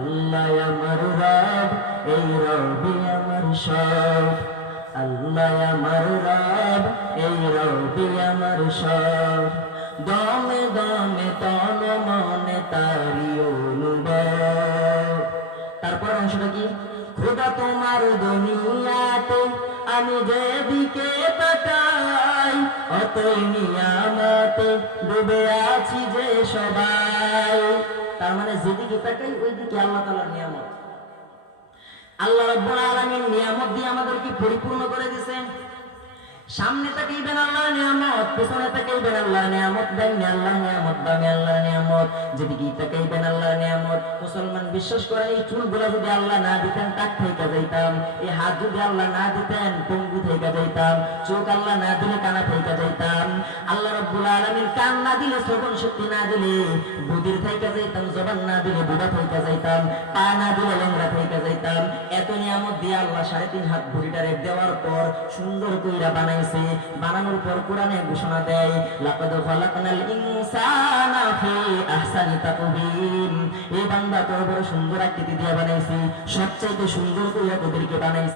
আল্লাহ আমার রব, এই রবি আমার সব। আল্লাহ আমার রব, এই রবি আমার সব। দমে দমে তন মনে তারি অনুভব। তারপর অংশটা কি? খোদা তোমার দুনিয়াতে আমি যেদিকে তাকাই, অতই নিয়ামতে ডুবে আছি যে সবাই। তার মানে যেদিকে তাকাই ওই দিকে আল্লাহ তাআলার নিয়ামত। আল্লাহ রাব্বুল আলামিন নিয়ামত দিয়ে আমাদেরকে পরিপূর্ণ করে দিয়েছেন। সামনে তাকাইবেন আল্লাহর নিয়ামত, পেছনে তাকাইবেন আল্লাহর নিয়ামত, ডাইনে আল্লাহর নিয়ামত, বামে আল্লাহর নিয়ামত, যেদিকে তাকাইবেন আল্লাহর নিয়ামত। মুসলমান বিশ্বাস করেন এই চুলগুলো যদি আল্লাহ না দিতেন টাক থেকে যাইতাম, এই হাত যদি আল্লাহ না দিতেন পঙ্গু থেকে যাইতাম, চোখ আল্লাহ না দিলে কানা থেকে যাইতাম। আল্লাহ রাব্বুল আলামিন কান না দিলে শ্রবণ শক্তি না দিলে বুদ্ধির থেকে যাইতাম, জবান না দিলে বুড়া থেকে যাইতাম, পা না দিলে লেংড়া থেকে যাইতাম। এত নিয়ামত দিয়ে আল্লাহ 3.5 হাত ভরিটারে দেওয়ার পর সুন্দর কইরা বানাইছে। বানানোর পর কোরআনে ঘোষণা দেয়, লাকাদ খালাকনাল ইনসানা ফি আহসানি তাকওয়িম। এই বান্দা তোর বড় সুন্দর আকৃতি দিয়ে বানাইছি, সবচেয়ে সুন্দর কইরা তোদেরকে বানাইছি।